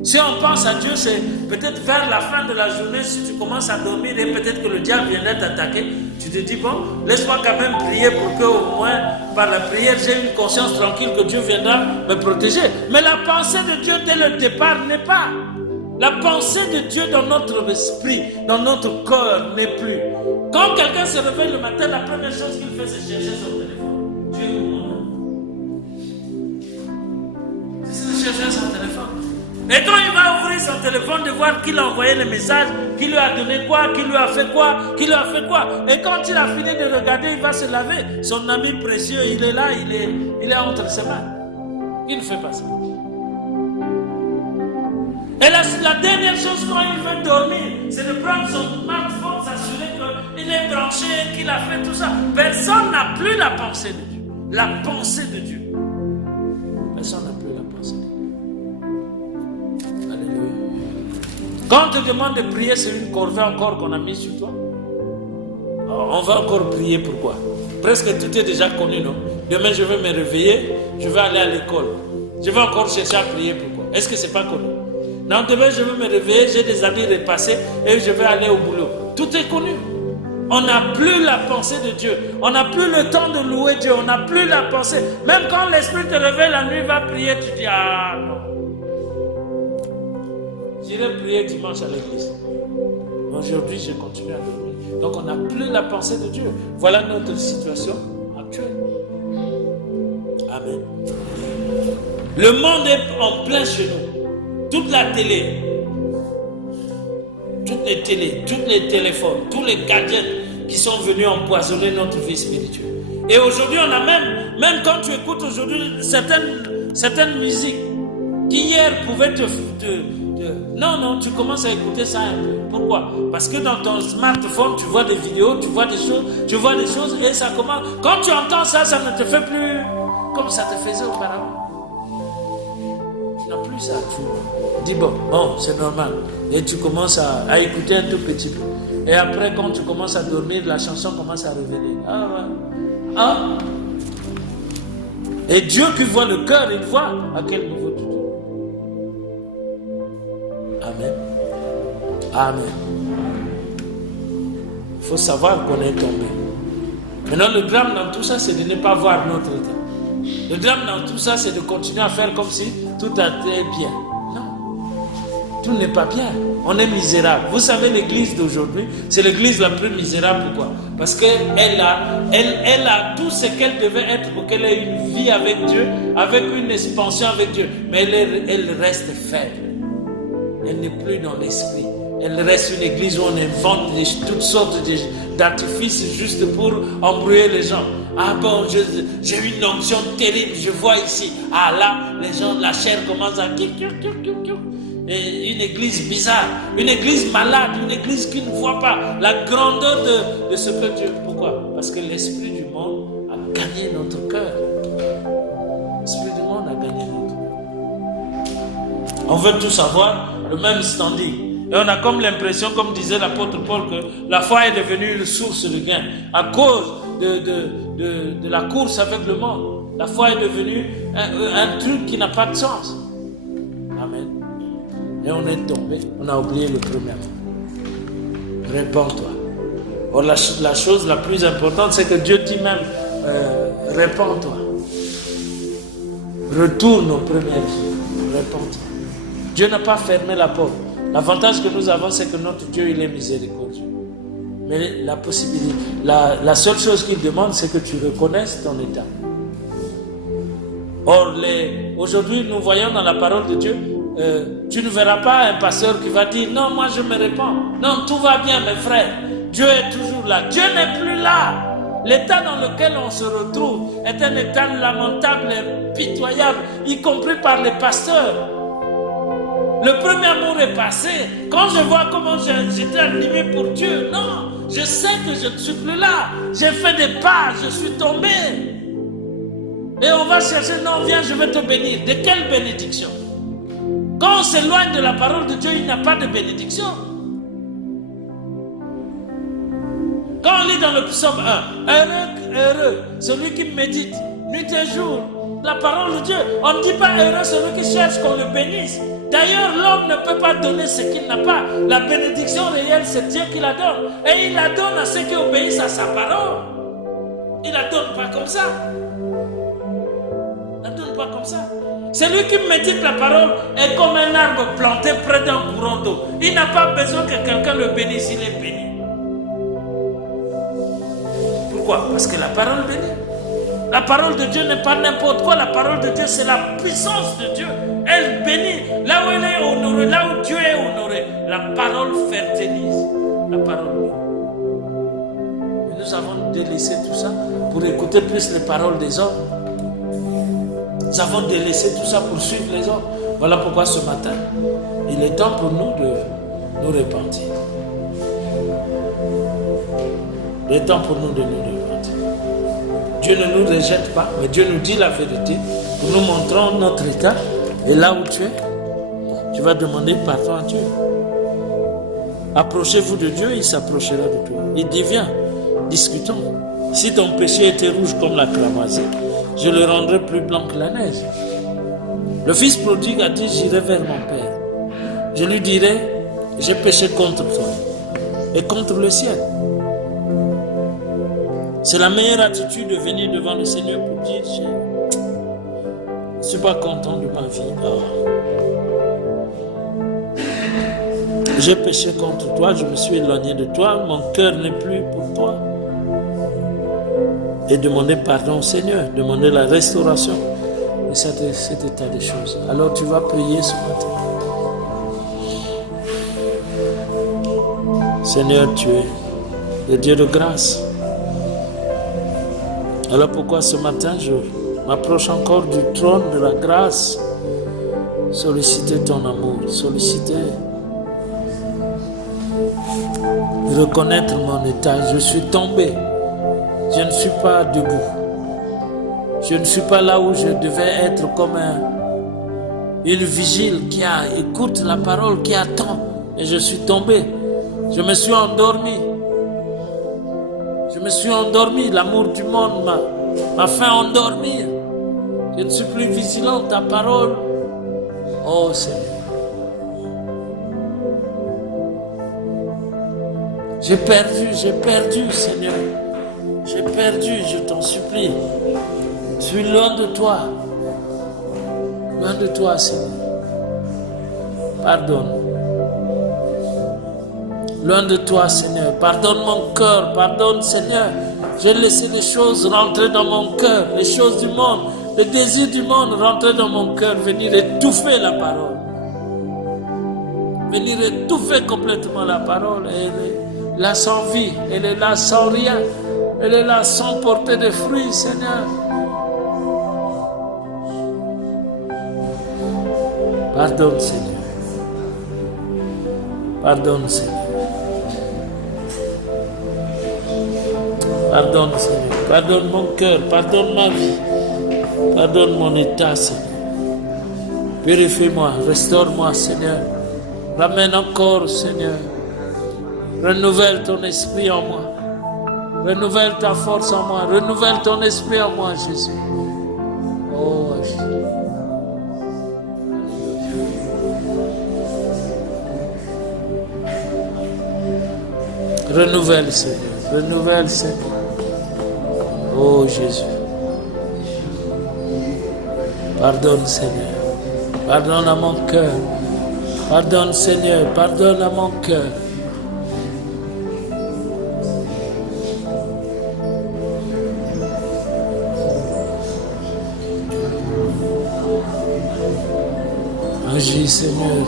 Si on pense à Dieu, c'est peut-être vers la fin de la journée, si tu commences à dormir et peut-être que le diable viendrait t'attaquer, tu te dis, bon, laisse-moi quand même prier pour qu'au moins, par la prière, j'ai une conscience tranquille que Dieu viendra me protéger. Mais la pensée de Dieu dès le départ n'est pas. La pensée de Dieu dans notre esprit, dans notre corps n'est plus. Quand quelqu'un se réveille le matin, la première chose qu'il fait, c'est chercher son téléphone. Dieu est où mon âme? C'est de chercher son téléphone. Et quand il va ouvrir son téléphone, de voir qui l'a envoyé le message, qui lui a donné quoi, qui lui a fait quoi, qui lui a fait quoi. Et quand il a fini de regarder, il va se laver. Son ami précieux, il est là, il est entre ses mains. Il ne fait pas ça. Et la dernière chose quand il veut dormir, c'est de prendre son smartphone, s'assurer qu'il est branché, qu'il a fait tout ça. Personne n'a plus la pensée de Dieu. La pensée de Dieu. Personne n'a plus la pensée de Dieu. Alléluia. Quand on te demande de prier, c'est une corvée encore qu'on a mise sur toi. Alors, on va encore prier, pourquoi? Presque tout est déjà connu, non? Demain, je vais me réveiller, je vais aller à l'école. Je vais encore chercher à prier, pourquoi? Est-ce que c'est pas connu? Non, demain, je vais me réveiller, j'ai des habits repassés et je vais aller au boulot. Tout est connu. On n'a plus la pensée de Dieu. On n'a plus le temps de louer Dieu. On n'a plus la pensée. Même quand l'esprit te réveille la nuit, va prier, tu dis, ah non. J'irai prier dimanche à l'église. Aujourd'hui, je continue à dormir. Donc, on n'a plus la pensée de Dieu. Voilà notre situation actuelle. Amen. Le monde est en plein chez nous. Toute la télé, toutes les télés, tous les téléphones, tous les gadgets qui sont venus empoisonner notre vie spirituelle. Et aujourd'hui, on a même quand tu écoutes aujourd'hui certaines musiques qui hier pouvaient non, tu commences à écouter ça un peu. Pourquoi? Parce que dans ton smartphone, tu vois des vidéos, tu vois des choses et ça commence. Quand tu entends ça, ça ne te fait plus comme ça te faisait auparavant. Tu n'as plus ça. Tu dis bon, c'est normal. Et tu commences à écouter un tout petit peu. Et après, quand tu commences à dormir, la chanson commence à revenir. Et Dieu qui voit le cœur, il voit à quel niveau tu es. Amen. Amen. Il faut savoir qu'on est tombé. Maintenant, le drame dans tout ça, c'est de ne pas voir notre état. Le drame dans tout ça, c'est de continuer à faire comme si tout était bien. Non. Tout n'est pas bien. On est misérable. Vous savez, l'église d'aujourd'hui, c'est l'église la plus misérable. Pourquoi? Parce qu'elle a tout ce qu'elle devait être pour qu'elle ait une vie avec Dieu, avec une expansion avec Dieu. Mais elle reste faible. Elle n'est plus dans l'esprit. Elle reste une église où on invente toutes sortes d'artifices juste pour embrouiller les gens. Ah bon, j'ai une onction terrible, je vois ici. Ah là, les gens, la chair commence à... Et une église bizarre, une église malade, une église qui ne voit pas la grandeur de ce que Dieu... Pourquoi? Parce que l'esprit du monde a gagné notre cœur. L'esprit du monde a gagné notre cœur. On veut tous avoir le même standing. Et on a comme l'impression, comme disait l'apôtre Paul, que la foi est devenue une source de gain. À cause de la course avec le monde. La foi est devenue un truc qui n'a pas de sens. Amen. Et on est tombé. On a oublié le premier mot. Répands-toi. Or, la chose la plus importante, c'est que Dieu dit même, répands-toi. Retourne au premier jour. Répands-toi. Dieu n'a pas fermé la porte. L'avantage que nous avons, c'est que notre Dieu, il est miséricordieux. Mais la possibilité, la seule chose qu'il demande, c'est que tu reconnaisses ton état. Or, aujourd'hui, nous voyons dans la parole de Dieu, tu ne verras pas un pasteur qui va dire, non, moi je me répands. Non, tout va bien, mes frères. Dieu est toujours là. Dieu n'est plus là. L'état dans lequel on se retrouve est un état lamentable et pitoyable, y compris par les pasteurs. Le premier amour est passé. Quand je vois comment j'étais animé pour Dieu, non, je sais que je ne suis plus là. J'ai fait des pas, je suis tombé. Et on va chercher, non, viens, je vais te bénir. De quelle bénédiction? Quand on s'éloigne de la parole de Dieu, il n'y a pas de bénédiction. Quand on lit dans le psaume 1, heureux celui qui médite nuit et jour la parole de Dieu. On ne dit pas heureux celui qui cherche qu'on le bénisse. D'ailleurs, l'homme ne peut pas donner ce qu'il n'a pas. La bénédiction réelle, c'est Dieu qui la donne. Et il la donne à ceux qui obéissent à sa parole. Il ne la donne pas comme ça. Il ne la donne pas comme ça. Celui qui médite la parole est comme un arbre planté près d'un courant d'eau. Il n'a pas besoin que quelqu'un le bénisse, il est béni. Pourquoi? Parce que la parole bénit. La parole de Dieu n'est pas n'importe quoi. La parole de Dieu, c'est la puissance de Dieu. Elle bénit. Là où elle est honorée, là où Dieu est honoré, la parole fertilise. La parole. Et nous avons délaissé tout ça pour écouter plus les paroles des hommes. Nous avons délaissé tout ça pour suivre les hommes. Voilà pourquoi ce matin, il est temps pour nous de nous repentir. Il est temps pour nous de nous repentir. Dieu ne nous rejette pas, mais Dieu nous dit la vérité pour nous montrer notre état. Et là où tu es, tu vas demander pardon à Dieu. Approchez-vous de Dieu, il s'approchera de toi. Il dit, viens, discutons. Si ton péché était rouge comme la cramoisie, je le rendrai plus blanc que la neige. Le fils prodigue a dit, j'irai vers mon père. Je lui dirai, j'ai péché contre toi et contre le ciel. C'est la meilleure attitude de venir devant le Seigneur pour dire, je ne suis pas content de ma vie. Oh. J'ai péché contre toi, je me suis éloigné de toi, mon cœur n'est plus pour toi. Et demander pardon au Seigneur, demander la restauration de cet état de choses. Alors tu vas prier ce matin. Seigneur, tu es le Dieu de grâce. Alors pourquoi ce matin je m'approche encore du trône de la grâce, solliciter ton amour, solliciter, reconnaître mon état. Je suis tombé, je ne suis pas debout, je ne suis pas là où je devais être comme une vigile qui écoute la parole, qui attend, et je suis tombé, je me suis endormi. Je me suis endormi, l'amour du monde m'a fait endormir. Je ne suis plus vigilant, ta parole. Oh Seigneur. J'ai perdu, Seigneur. J'ai perdu, je t'en supplie. Je suis loin de toi. Loin de toi, Seigneur. Pardonne. Loin de toi, Seigneur. Pardonne mon cœur. Pardonne, Seigneur. J'ai laissé les choses rentrer dans mon cœur. Les choses du monde, les désirs du monde rentrer dans mon cœur. Venir étouffer la parole. Venir étouffer complètement la parole. Elle est là sans vie. Elle est là sans rien. Elle est là sans porter de fruits, Seigneur. Pardonne, Seigneur. Pardonne, Seigneur. Pardonne, Seigneur. Pardonne mon cœur. Pardonne ma vie. Pardonne mon état, Seigneur. Purifie-moi. Restaure-moi, Seigneur. Ramène encore, Seigneur. Renouvelle ton esprit en moi. Renouvelle ta force en moi. Renouvelle ton esprit en moi, Jésus. Oh, Jésus. Renouvelle, Seigneur. Renouvelle, Seigneur. Oh, Jésus. Pardonne, Seigneur. Pardonne à mon cœur. Pardonne, Seigneur. Pardonne à mon cœur. Agis, Seigneur.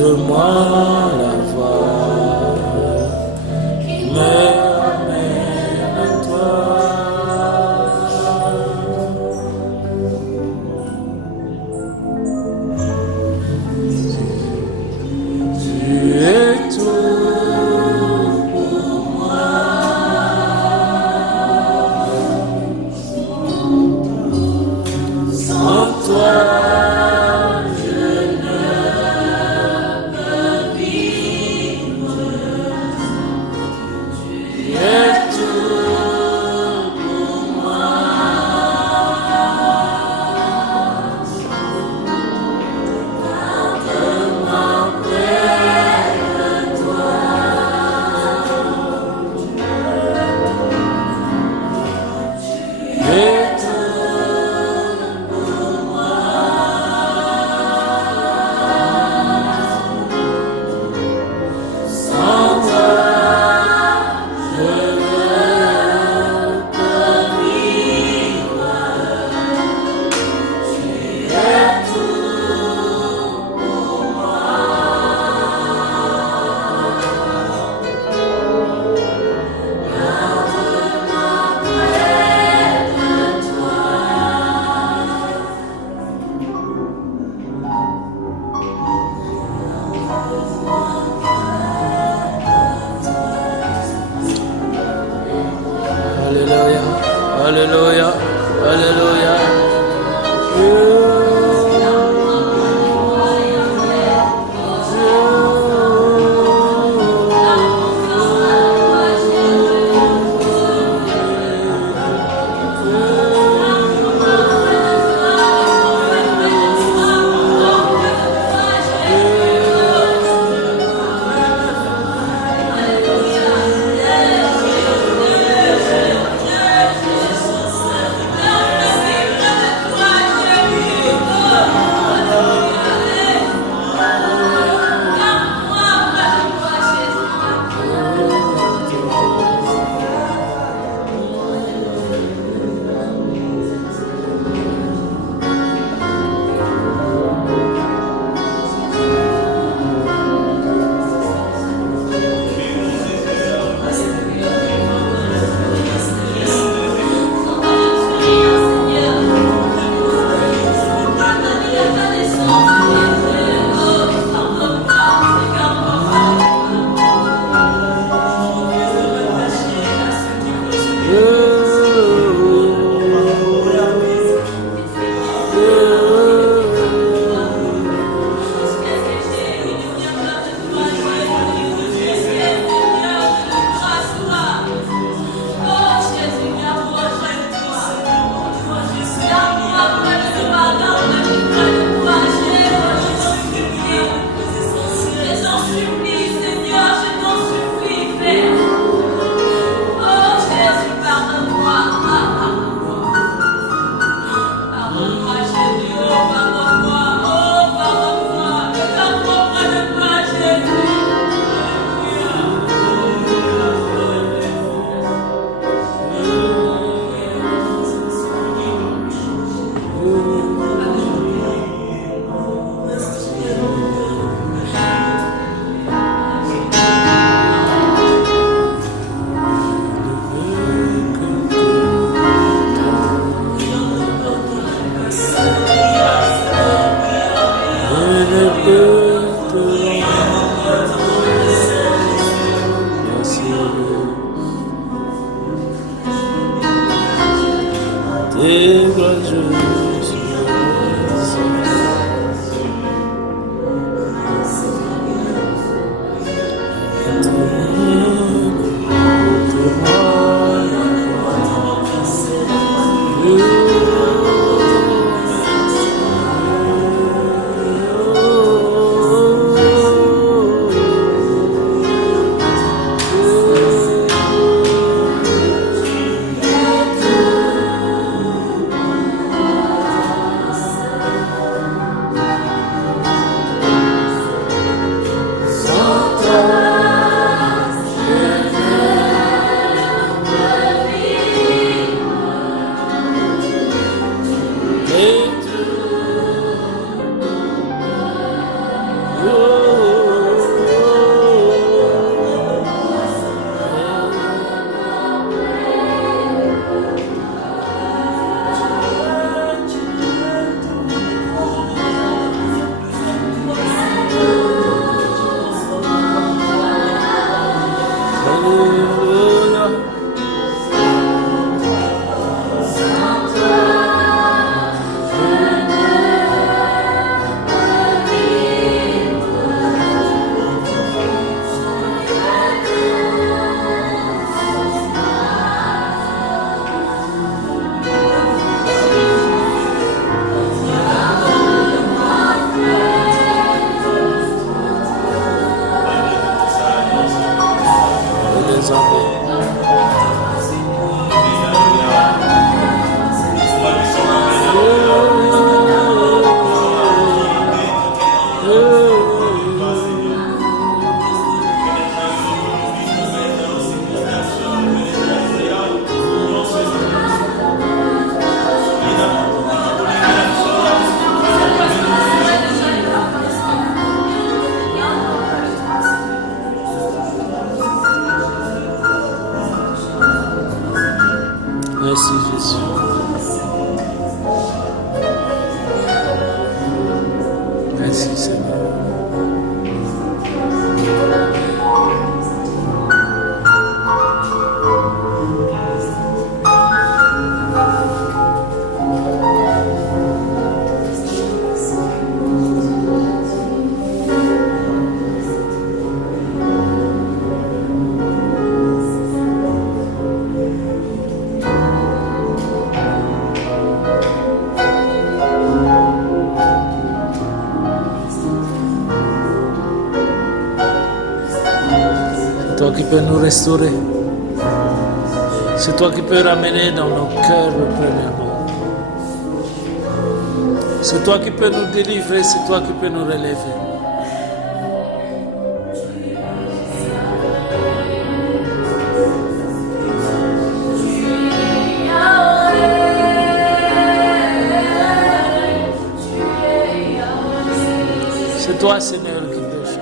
montre-moi la voie qui me ramène à toi. Tu es tout pour moi. Sans toi, Alléluia, Alléluia. Merci Jésus. Merci Seigneur. C'est toi qui peux nous restaurer. C'est toi qui peux ramener dans nos cœurs le premier amour. C'est toi qui peux nous délivrer, c'est toi qui peux nous relever. C'est toi, Seigneur, qui peux changer.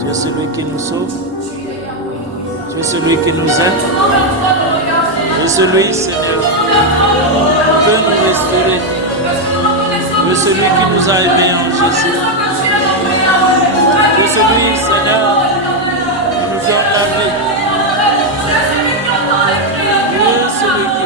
Tu es celui qui nous sauve. Tu es celui qui nous aide. Tu es celui, Seigneur, qui peut nous restaurer. Tu es celui qui nous a aimés en Jésus. Tu es celui, Seigneur, qui nous donne la vie. Tu es celui qui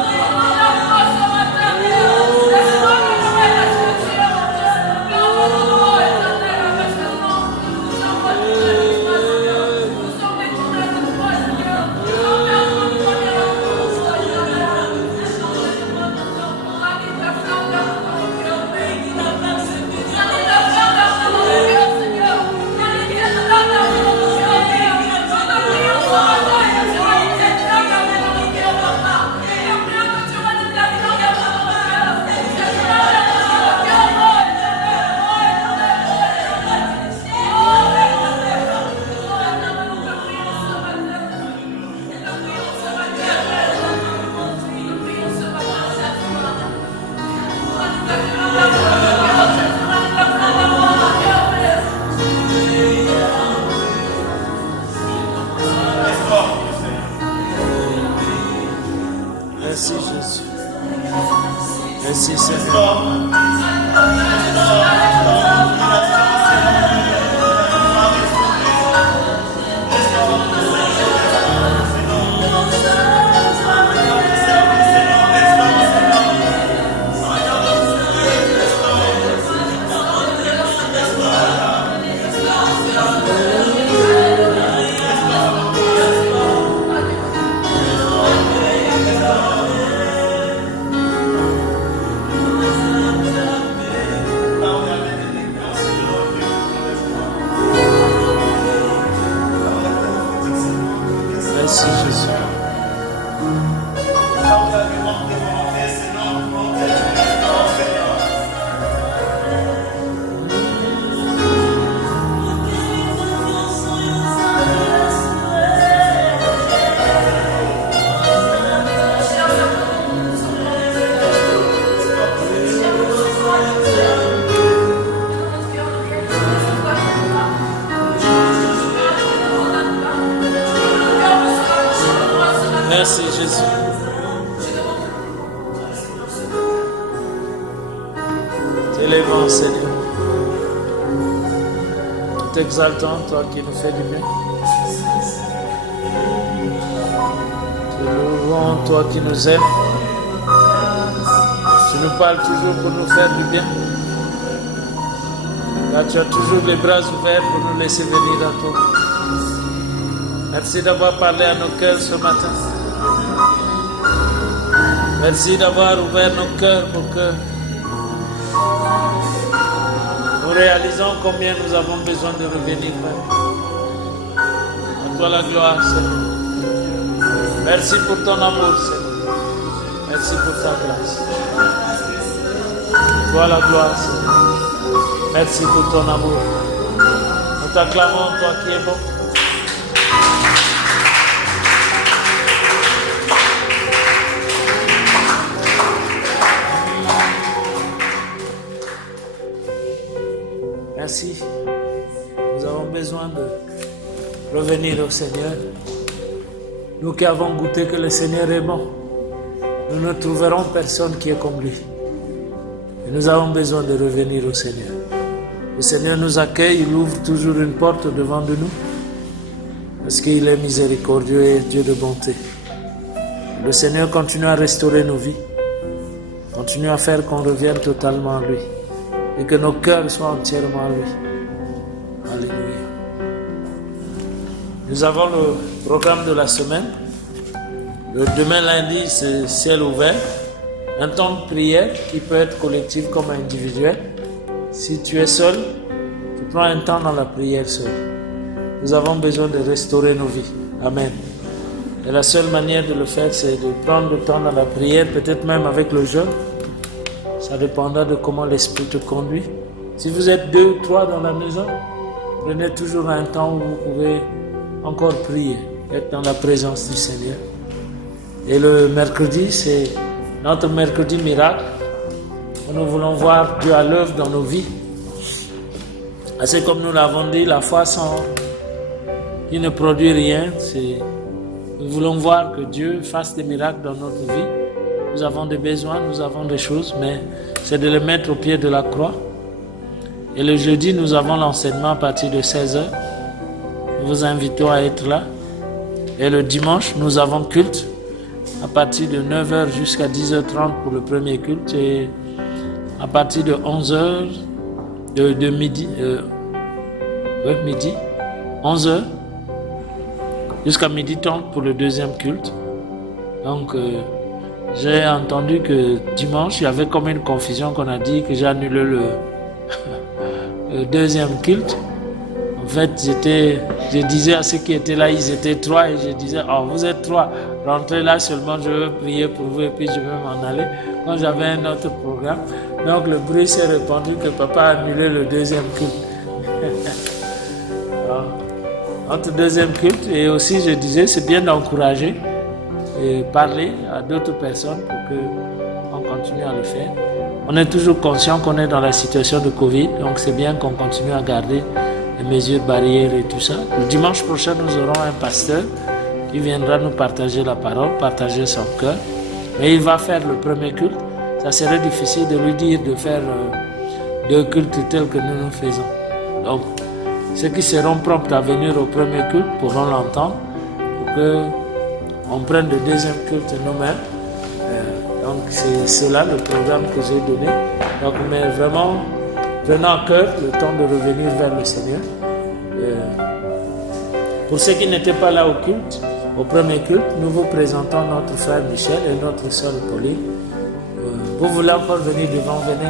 Merci Jésus. Merci Jésus. T'élèvons Seigneur. Nous t'exaltons, toi qui nous fais du bien. Te louons, toi qui nous aimes. Tu nous parles toujours pour nous faire du bien. Car tu as toujours les bras ouverts pour nous laisser venir à toi. Merci d'avoir parlé à nos cœurs ce matin. Merci d'avoir ouvert nos cœurs pour que nous réalisons combien nous avons besoin de revenir vers. À toi la gloire, Seigneur. Merci pour ton amour, Seigneur. Merci pour ta grâce. À toi la gloire, Seigneur. Merci pour ton amour. Nous t'acclamons, toi qui es bon. Merci. Nous avons besoin de revenir au Seigneur. Nous qui avons goûté que le Seigneur est bon, nous ne trouverons personne qui est comme lui. Et nous avons besoin de revenir au Seigneur. Le Seigneur nous accueille, il ouvre toujours une porte devant de nous, parce qu'il est miséricordieux et Dieu de bonté. Le Seigneur continue à restaurer nos vies, continue à faire qu'on revienne totalement à lui. Et que nos cœurs soient entièrement à lui. Alléluia. Nous avons le programme de la semaine. Demain lundi, c'est ciel ouvert. Un temps de prière qui peut être collectif comme individuel. Si tu es seul, tu prends un temps dans la prière seul. Nous avons besoin de restaurer nos vies. Amen. Et la seule manière de le faire, c'est de prendre le temps dans la prière, peut-être même avec le jeûne. Ça dépendra de comment l'Esprit te conduit. Si vous êtes 2 ou 3 dans la maison, prenez toujours un temps où vous pouvez encore prier, être dans la présence du Seigneur. Et le mercredi, c'est notre mercredi miracle, où nous voulons voir Dieu à l'œuvre dans nos vies. C'est comme nous l'avons dit, la foi sans qui ne produit rien, nous voulons voir que Dieu fasse des miracles dans notre vie. Nous avons des besoins, nous avons des choses, mais c'est de les mettre au pied de la croix. Et le jeudi, nous avons l'enseignement à partir de 16h. Nous vous invitons à être là. Et le dimanche, nous avons culte à partir de 9h jusqu'à 10h30 pour le premier culte. Et à partir de 11h, de midi, 11h, jusqu'à 12h30 pour le deuxième culte. Donc, j'ai entendu que dimanche, il y avait comme une confusion qu'on a dit que j'ai annulé le deuxième culte. En fait, je disais à ceux qui étaient là, ils étaient 3 et je disais, oh, vous êtes 3, rentrez là seulement, je veux prier pour vous et puis je vais m'en aller. Quand j'avais un autre programme, donc le bruit s'est répandu que papa a annulé le deuxième culte. Notre deuxième culte, et aussi je disais, c'est bien d'encourager et parler à d'autres personnes pour qu'on continue à le faire. On est toujours conscient qu'on est dans la situation de Covid, donc c'est bien qu'on continue à garder les mesures barrières et tout ça. Le dimanche prochain, nous aurons un pasteur qui viendra nous partager la parole, partager son cœur. Mais il va faire le premier culte. Ça serait difficile de lui dire de faire 2 cultes tels que nous faisons. Donc, ceux qui seront prompts à venir au premier culte pourront l'entendre pour qu'on prenne le deuxième culte nous-mêmes. Donc c'est cela le programme que j'ai donné. Donc mais vraiment, prenons à cœur le temps de revenir vers le Seigneur. Pour ceux qui n'étaient pas là au culte, au premier culte, nous vous présentons notre frère Michel et notre sœur Pauline. Vous voulez encore venir devant, venez.